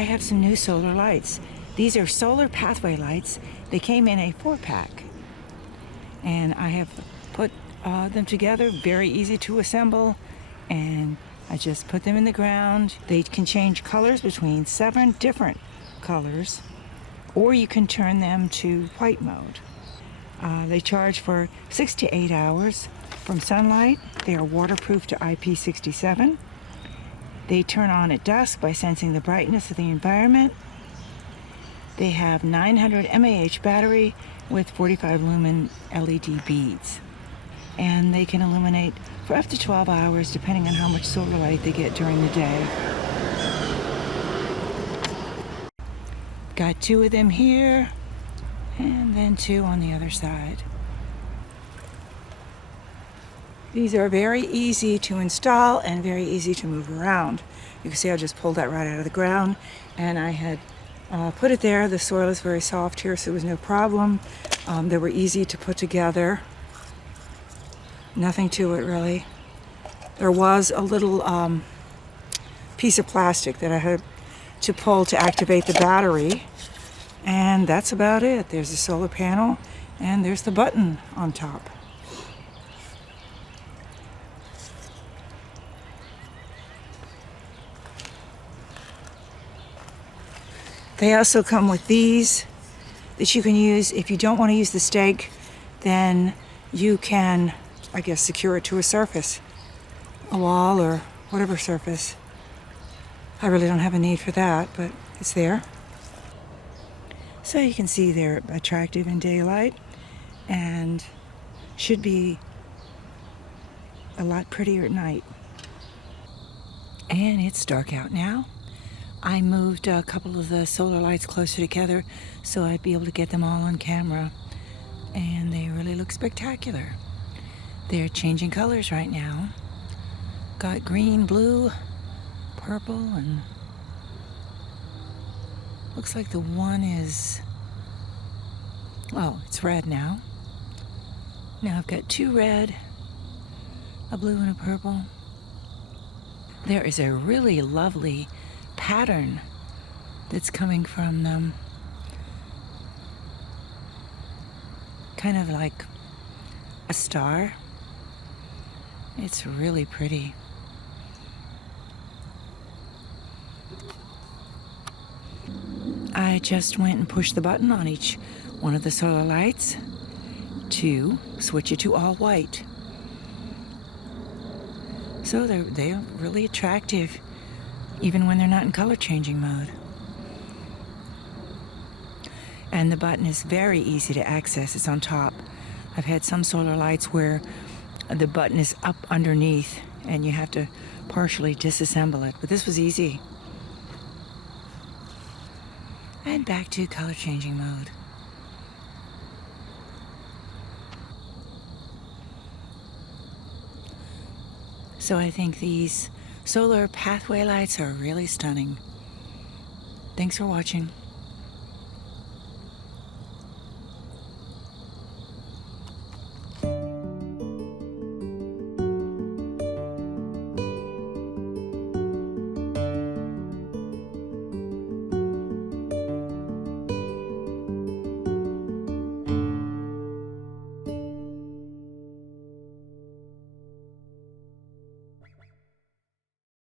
I have some new solar lights. These are solar pathway lights. They came in a 4-pack. And I have put them together, very easy to assemble. And I just put them in the ground. They can change colors between 7 different colors, or you can turn them to white mode. They charge for 6 to 8 hours from sunlight. They are waterproof to IP67. They turn on at dusk by sensing the brightness of the environment. They have 900 mAh battery with 45 lumen LED beads. And they can illuminate for up to 12 hours depending on how much solar light they get during the day. Got 2 of them here, and then 2 on the other side. These are very easy to install and very easy to move around. You can see I just pulled that right out of the ground, and I had put it there. The soil is very soft here, so it was no problem. They were easy to put together. Nothing to it really. There was a little piece of plastic that I had to pull to activate the battery, and that's about it. There's a solar panel, and there's the button on top. They also come with these that you can use. If you don't want to use the stake, then you can, I guess, secure it to a surface, a wall or whatever surface. I really don't have a need for that, but it's there. So you can see they're attractive in daylight and should be a lot prettier at night. And it's dark out now. I moved a couple of the solar lights closer together so I'd be able to get them all on camera. And they really look spectacular. They're changing colors right now. Got green, blue, purple, and looks like the one is, oh, it's red now. Now I've got 2 red, a blue and a purple. There is a really lovely pattern that's coming from them. Kind of like a star. It's really pretty. I just went and pushed the button on each one of the solar lights to switch it to all white. So they're really attractive even when they're not in color changing mode. And the button is very easy to access. It's on top. I've had some solar lights where the button is up underneath and you have to partially disassemble it, but this was easy. And back to color changing mode. So I think these solar pathway lights are really stunning. Thanks for watching.